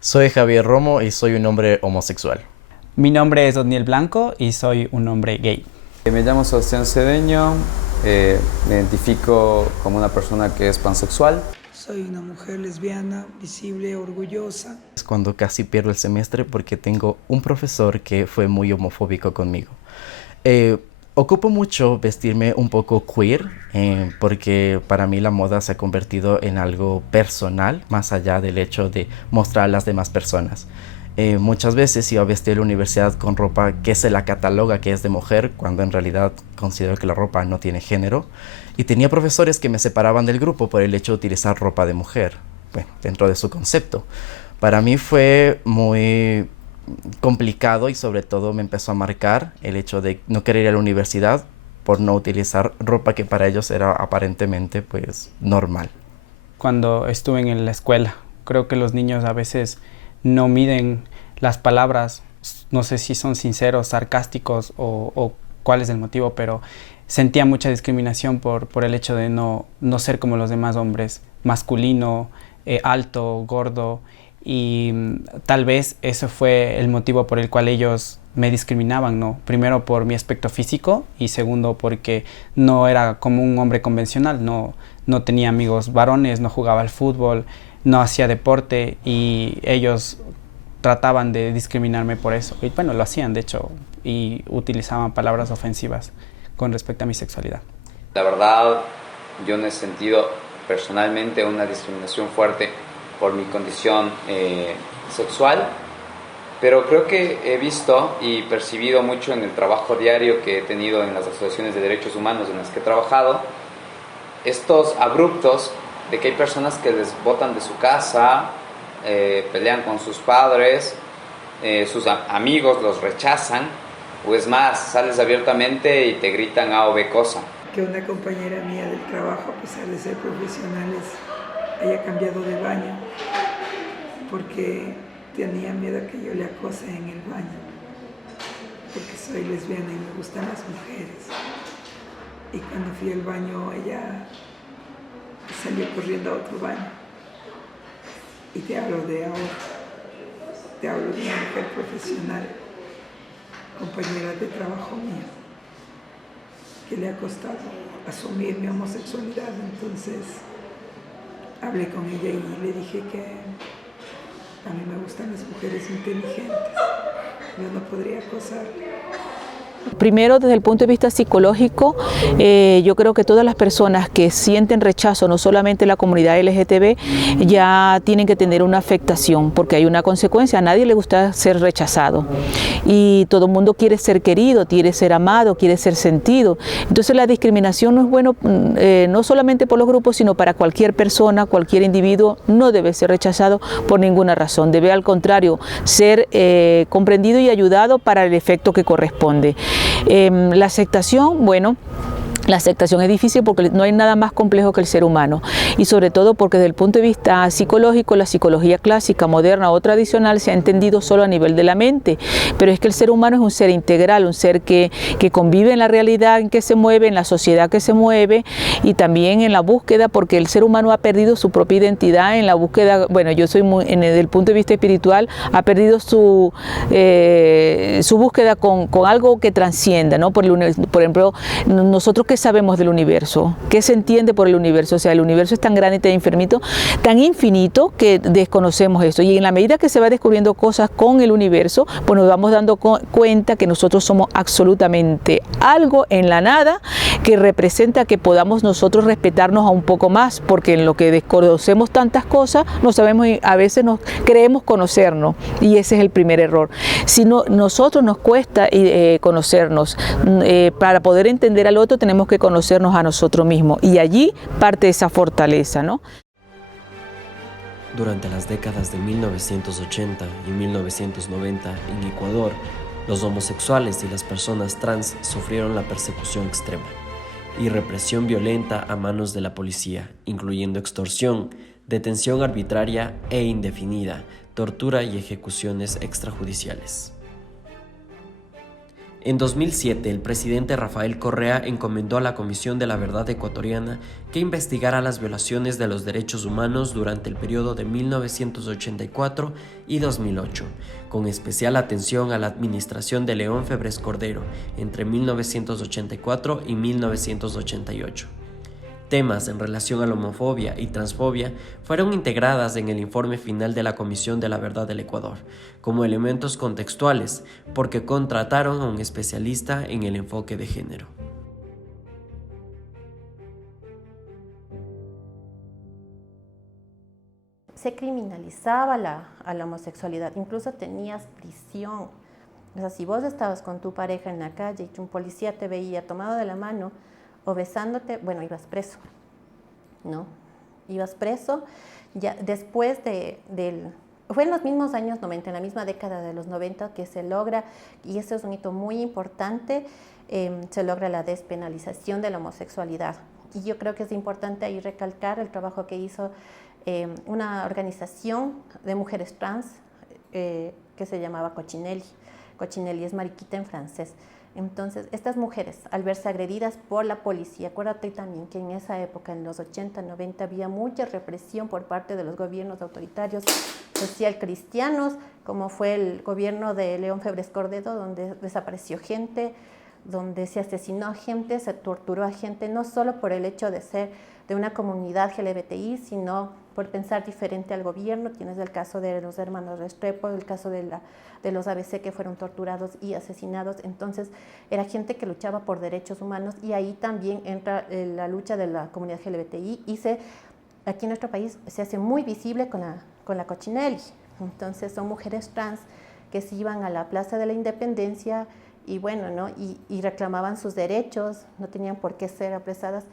Soy Javier Romo y soy un hombre homosexual. Mi nombre es Otniel Blanco y soy un hombre gay. Me llamo Sebastián Cedeño, me identifico como una persona que es pansexual. Soy una mujer lesbiana, visible, orgullosa. Es cuando casi pierdo el semestre porque tengo un profesor que fue muy homofóbico conmigo. Ocupo mucho vestirme un poco queer porque para mí la moda se ha convertido en algo personal más allá del hecho de mostrar a las demás personas. Muchas veces iba a vestir a la universidad con ropa que se la cataloga que es de mujer, cuando en realidad considero que la ropa no tiene género. Y tenía profesores que me separaban del grupo por el hecho de utilizar ropa de mujer, bueno, dentro de su concepto. Para mí fue muy complicado y sobre todo me empezó a marcar el hecho de no querer ir a la universidad por no utilizar ropa que para ellos era aparentemente pues normal. Cuando estuve en la escuela, creo que los niños a veces no miden las palabras, no sé si son sinceros, sarcásticos o cuál es el motivo, pero sentía mucha discriminación por el hecho de no ser como los demás hombres, masculino, alto, gordo, y tal vez eso fue el motivo por el cual ellos me discriminaban, ¿no? Primero por mi aspecto físico y segundo porque no era como un hombre convencional, no tenía amigos varones, no jugaba al fútbol, no hacía deporte y ellos trataban de discriminarme por eso. Y bueno, lo hacían de hecho y utilizaban palabras ofensivas con respecto a mi sexualidad. La verdad, yo no he sentido personalmente una discriminación fuerte por mi condición sexual, pero creo que he visto y percibido mucho en el trabajo diario que he tenido en las asociaciones de derechos humanos en las que he trabajado, estos abruptos de que hay personas que les botan de su casa, pelean con sus padres, sus amigos los rechazan, o es más, sales abiertamente y te gritan A o B cosa. Que una compañera mía del trabajo, a pesar de ser profesionales, haya cambiado de baño porque tenía miedo que yo le acose en el baño, porque soy lesbiana y me gustan las mujeres. Y cuando fui al baño, ella salió corriendo a otro baño. Y te hablo de ahora, te hablo de una mujer profesional, compañera de trabajo mía, que le ha costado asumir mi homosexualidad. Entonces hablé con ella y le dije que a mí me gustan las mujeres inteligentes, yo no podría acosarle. Primero, desde el punto de vista psicológico, yo creo que todas las personas que sienten rechazo, no solamente la comunidad LGTB, ya tienen que tener una afectación, porque hay una consecuencia. A nadie le gusta ser rechazado y todo el mundo quiere ser querido, quiere ser amado, quiere ser sentido. Entonces la discriminación no es bueno, no solamente por los grupos, sino para cualquier persona, cualquier individuo. No debe ser rechazado por ninguna razón, debe al contrario ser comprendido y ayudado para el efecto que corresponde. La aceptación, bueno, la aceptación es difícil porque no hay nada más complejo que el ser humano y sobre todo porque desde el punto de vista psicológico, la psicología clásica, moderna o tradicional se ha entendido solo a nivel de la mente, pero es que el ser humano es un ser integral, un ser que convive en la realidad en que se mueve, en la sociedad que se mueve y también en la búsqueda, porque el ser humano ha perdido su propia identidad en la búsqueda. Bueno, yo soy desde el punto de vista espiritual, ha perdido su búsqueda con algo que trascienda, ¿no? Por ejemplo, nosotros que sabemos del universo, qué se entiende por el universo, o sea, el universo es tan grande y tan infinito que desconocemos esto, y en la medida que se va descubriendo cosas con el universo, pues nos vamos dando cuenta que nosotros somos absolutamente algo en la nada que representa que podamos nosotros respetarnos a un poco más, porque en lo que desconocemos tantas cosas, no sabemos y a veces nos creemos conocernos, y ese es el primer error. Si nosotros nos cuesta conocernos, para poder entender al otro tenemos que conocernos a nosotros mismos y allí parte esa fortaleza, ¿no? Durante las décadas de 1980 y 1990 en Ecuador, los homosexuales y las personas trans sufrieron la persecución extrema y represión violenta a manos de la policía, incluyendo extorsión, detención arbitraria e indefinida, tortura y ejecuciones extrajudiciales. En 2007, el presidente Rafael Correa encomendó a la Comisión de la Verdad Ecuatoriana que investigara las violaciones de los derechos humanos durante el periodo de 1984 y 2008, con especial atención a la administración de León Febres Cordero entre 1984 y 1988. Temas en relación a la homofobia y transfobia fueron integradas en el informe final de la Comisión de la Verdad del Ecuador, como elementos contextuales, porque contrataron a un especialista en el enfoque de género. Se criminalizaba a la homosexualidad, incluso tenías prisión. O sea, si vos estabas con tu pareja en la calle y que un policía te veía tomado de la mano o besándote, bueno, ibas preso, ¿no? Ibas preso. Ya después fue en los mismos años 90, en la misma década de los 90 que se logra, y ese es un hito muy importante, se logra la despenalización de la homosexualidad. Y yo creo que es importante ahí recalcar el trabajo que hizo una organización de mujeres trans que se llamaba Coccinelli. Coccinelli es mariquita en francés. Entonces, estas mujeres, al verse agredidas por la policía, acuérdate también que en esa época, en los 80, 90, había mucha represión por parte de los gobiernos autoritarios social cristianos, como fue el gobierno de León Febres Cordero, donde desapareció gente, donde se asesinó a gente, se torturó a gente, no solo por el hecho de ser de una comunidad LGBTI, sino por pensar diferente al gobierno. Tienes el caso de los hermanos Restrepo, el caso de los ABC que fueron torturados y asesinados. Entonces, era gente que luchaba por derechos humanos, y ahí también entra la lucha de la comunidad LGBTI, y aquí en nuestro país se hace muy visible con la Coccinelli. Entonces, son mujeres trans que se iban a la Plaza de la Independencia y bueno, ¿no? Y reclamaban sus derechos, no tenían por qué ser apresadas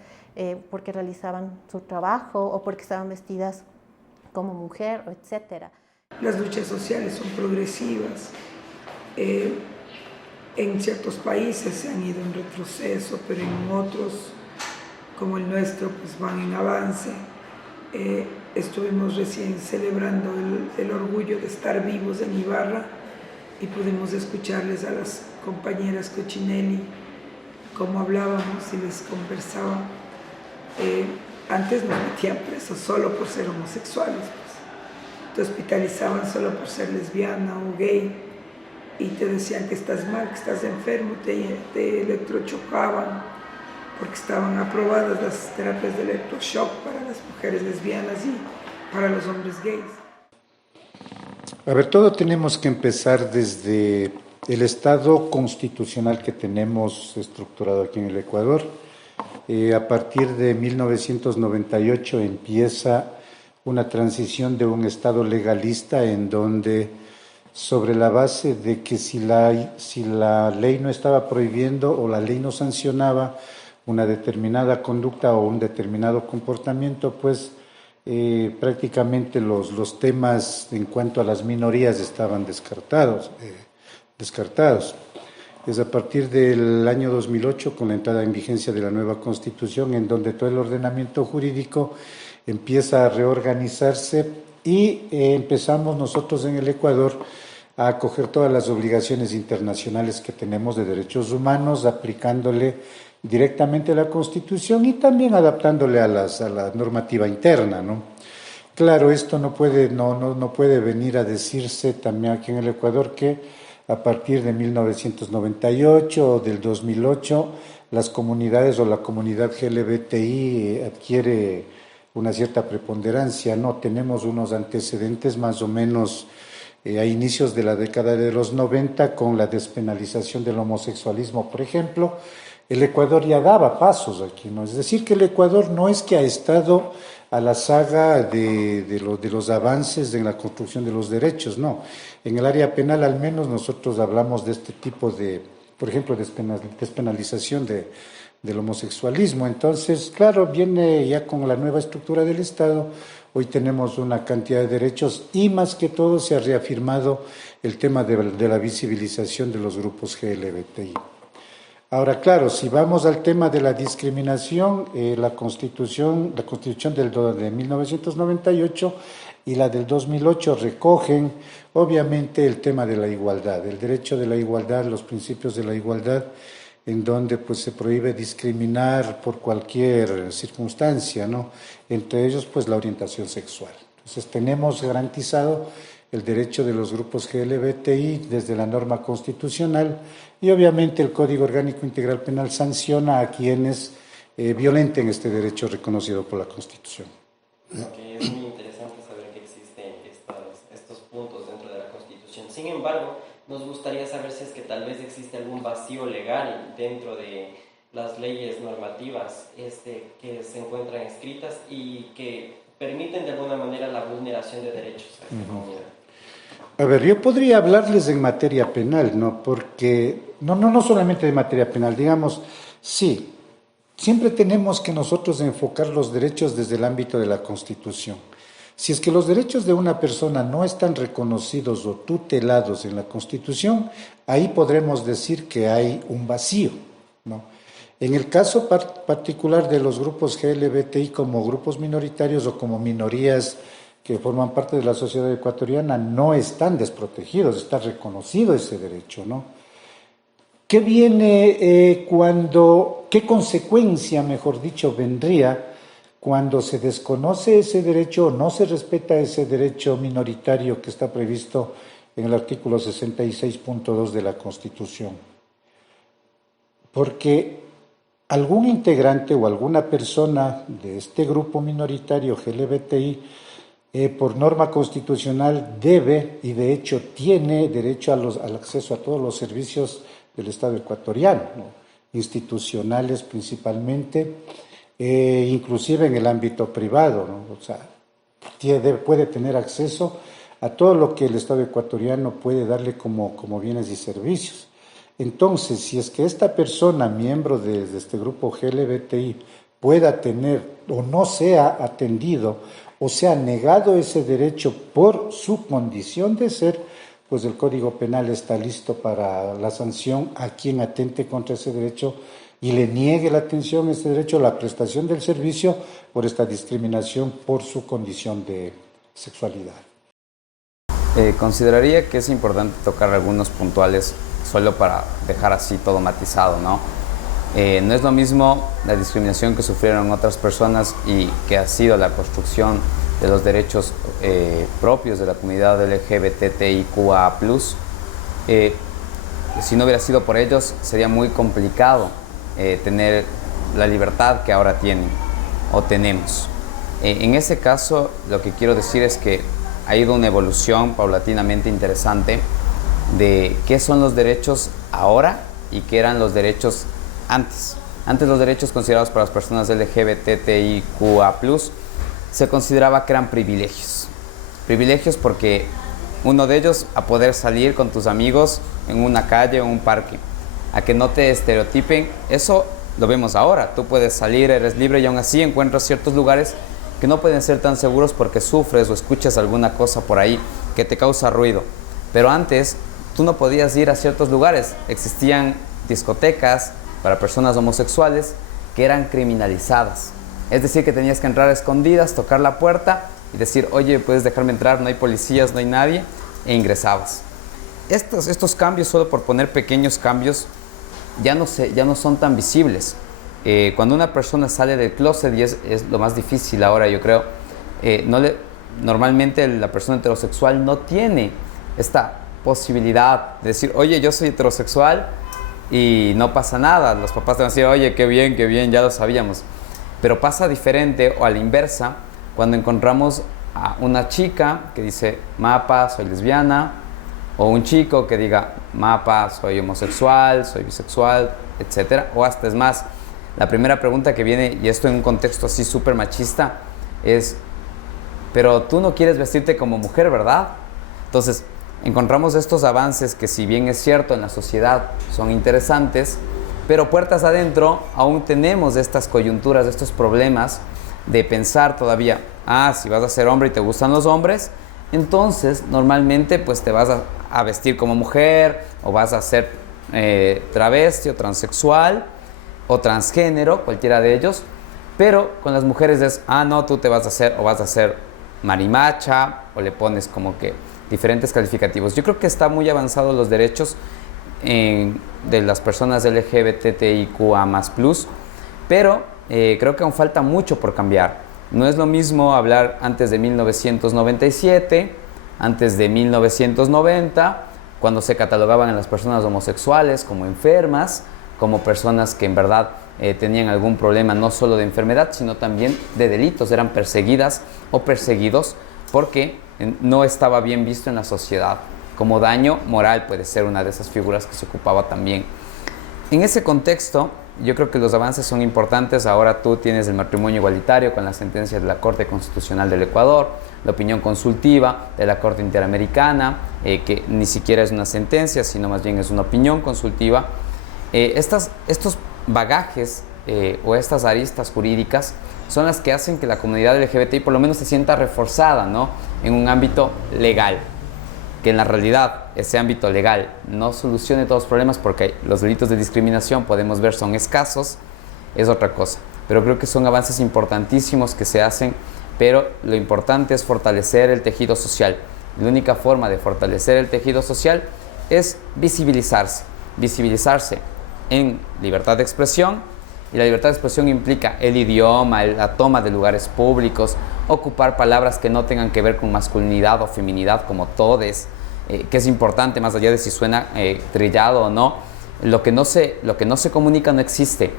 porque realizaban su trabajo o porque estaban vestidas como mujer, etc. Las luchas sociales son progresivas. En ciertos países se han ido en retroceso, pero en otros, como el nuestro, pues van en avance. Estuvimos recién celebrando el orgullo de estar vivos en Ibarra y pudimos escucharles a las compañeras Coccinelli cómo hablábamos y les conversaba. Antes nos metían presos solo por ser homosexuales, pues. Te hospitalizaban solo por ser lesbiana o gay y te decían que estás mal, que estás enfermo, te electrochocaban porque estaban aprobadas las terapias de electroshock para las mujeres lesbianas y para los hombres gays. A ver, todo tenemos que empezar desde el estado constitucional que tenemos estructurado aquí en el Ecuador. A partir de 1998 empieza una transición de un estado legalista en donde, sobre la base de que si la ley no estaba prohibiendo o la ley no sancionaba una determinada conducta o un determinado comportamiento, pues prácticamente los temas en cuanto a las minorías estaban descartados. Es a partir del año 2008, con la entrada en vigencia de la nueva Constitución, en donde todo el ordenamiento jurídico empieza a reorganizarse y empezamos nosotros en el Ecuador a acoger todas las obligaciones internacionales que tenemos de derechos humanos, aplicándole directamente a la Constitución y también adaptándole a la normativa interna, ¿no? Claro, esto no puede venir a decirse también aquí en el Ecuador que a partir de 1998 o del 2008 las comunidades o la comunidad LGBTI adquiere una cierta preponderancia. No, tenemos unos antecedentes más o menos a inicios de la década de los 90 con la despenalización del homosexualismo, por ejemplo. El Ecuador ya daba pasos aquí, ¿no? Es decir, que el Ecuador no es que ha estado a la saga de los avances en la construcción de los derechos, no. En el área penal al menos nosotros hablamos de este tipo de, por ejemplo, despenalización del homosexualismo. Entonces, claro, viene ya con la nueva estructura del Estado. Hoy tenemos una cantidad de derechos y más que todo se ha reafirmado el tema de la visibilización de los grupos LGBTI. Ahora, claro, si vamos al tema de la discriminación, la Constitución de 1998 y la del 2008 recogen obviamente el tema de la igualdad, el derecho de la igualdad, los principios de la igualdad, en donde pues se prohíbe discriminar por cualquier circunstancia, ¿no? Entre ellos pues la orientación sexual. Entonces tenemos garantizado el derecho de los grupos LGBTI desde la norma constitucional y obviamente el Código Orgánico Integral Penal sanciona a quienes violenten este derecho reconocido por la Constitución. Okay, es muy interesante saber que existen estos puntos dentro de la Constitución. Sin embargo, nos gustaría saber si es que tal vez existe algún vacío legal dentro de las leyes normativas que se encuentran escritas y que permiten de alguna manera la vulneración de derechos a esta comunidad. A ver, yo podría hablarles en materia penal, ¿no? Porque, no solamente de materia penal, digamos, sí, siempre tenemos que nosotros enfocar los derechos desde el ámbito de la Constitución. Si es que los derechos de una persona no están reconocidos o tutelados en la Constitución, ahí podremos decir que hay un vacío, ¿no? En el caso particular de los grupos LGBTI como grupos minoritarios o como minorías que forman parte de la sociedad ecuatoriana, no están desprotegidos, está reconocido ese derecho, ¿no? ¿Qué viene qué consecuencia, mejor dicho, vendría cuando se desconoce ese derecho o no se respeta ese derecho minoritario que está previsto en el artículo 66.2 de la Constitución? Porque algún integrante o alguna persona de este grupo minoritario LGBTI, por norma constitucional, debe y de hecho tiene derecho al acceso a todos los servicios del Estado ecuatoriano, ¿no? Institucionales principalmente, inclusive en el ámbito privado, ¿no? O sea, puede tener acceso a todo lo que el Estado ecuatoriano puede darle como bienes y servicios. Entonces, si es que esta persona, miembro de este grupo LGBTI, pueda tener o no sea atendido o sea negado ese derecho por su condición de ser, pues el Código Penal está listo para la sanción a quien atente contra ese derecho y le niegue la atención a ese derecho, la prestación del servicio por esta discriminación por su condición de sexualidad. Consideraría que es importante tocar algunos puntuales solo para dejar así todo matizado, ¿no? No es lo mismo la discriminación que sufrieron otras personas y que ha sido la construcción de los derechos propios de la comunidad LGBTIQA+. Si no hubiera sido por ellos, sería muy complicado tener la libertad que ahora tienen o tenemos. En ese caso, lo que quiero decir es que ha ido una evolución paulatinamente interesante de qué son los derechos ahora y qué eran los derechos antes. Antes los derechos considerados para las personas LGBTIQA+, se consideraba que eran privilegios. Privilegios porque uno de ellos a poder salir con tus amigos en una calle o en un parque, a que no te estereotipen, eso lo vemos ahora. Tú puedes salir, eres libre y aún así encuentras ciertos lugares que no pueden ser tan seguros porque sufres o escuchas alguna cosa por ahí que te causa ruido. Pero antes tú no podías ir a ciertos lugares, existían discotecas para personas homosexuales que eran criminalizadas. Es decir, que tenías que entrar a escondidas, tocar la puerta y decir, oye, puedes dejarme entrar, no hay policías, no hay nadie, e ingresabas. Estos cambios, solo por poner pequeños cambios, ya no son tan visibles. Cuando una persona sale del closet, y es lo más difícil ahora, yo creo, normalmente la persona heterosexual no tiene esta posibilidad de decir, oye, yo soy heterosexual y no pasa nada. Los papás te van a decir, oye, qué bien, ya lo sabíamos. Pero pasa diferente o a la inversa cuando encontramos a una chica que dice, mapa, soy lesbiana, o un chico que diga, mapa, soy homosexual, soy bisexual, etc. O hasta es más, la primera pregunta que viene, y esto en un contexto así súper machista, es, pero tú no quieres vestirte como mujer, ¿verdad? Entonces, encontramos estos avances que, si bien es cierto en la sociedad son interesantes, pero puertas adentro aún tenemos estas coyunturas, estos problemas de pensar todavía, si vas a ser hombre y te gustan los hombres, entonces normalmente pues te vas a vestir como mujer, o vas a ser travesti o transexual o transgénero, cualquiera de ellos. Pero con las mujeres es, no, tú te vas a hacer o vas a ser marimacha o le pones como que diferentes calificativos. Yo creo que está muy avanzados los derechos de las personas LGBTIQA++, pero creo que aún falta mucho por cambiar. No es lo mismo hablar antes de 1997, antes de 1990, cuando se catalogaban a las personas homosexuales como enfermas, como personas que en verdad tenían algún problema no solo de enfermedad, sino también de delitos, eran perseguidas o perseguidos porque no estaba bien visto en la sociedad. Como daño moral puede ser una de esas figuras que se ocupaba también. En ese contexto, yo creo que los avances son importantes. Ahora tú tienes el matrimonio igualitario con la sentencia de la Corte Constitucional del Ecuador, la opinión consultiva de la Corte Interamericana, que ni siquiera es una sentencia, sino más bien es una opinión consultiva. Estos bagajes o estas aristas jurídicas son las que hacen que la comunidad LGBTI por lo menos se sienta reforzada, ¿no?, en un ámbito legal. Que en la realidad ese ámbito legal no solucione todos los problemas, porque los delitos de discriminación podemos ver son escasos, es otra cosa. Pero creo que son avances importantísimos que se hacen, pero lo importante es fortalecer el tejido social. La única forma de fortalecer el tejido social es visibilizarse en libertad de expresión, y la libertad de expresión implica el idioma, la toma de lugares públicos, ocupar palabras que no tengan que ver con masculinidad o feminidad como todes, que es importante más allá de si suena trillado o no. Lo que no se comunica no existe,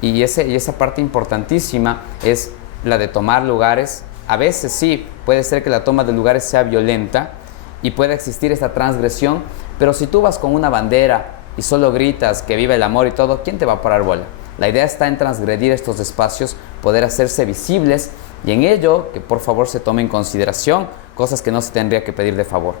y esa parte importantísima es la de tomar lugares. A veces sí, puede ser que la toma de lugares sea violenta y pueda existir esta transgresión, pero si tú vas con una bandera y solo gritas que viva el amor y todo, ¿quién te va a parar bola? La idea está en transgredir estos espacios, poder hacerse visibles, y en ello que por favor se tome en consideración cosas que no se tendría que pedir de favor.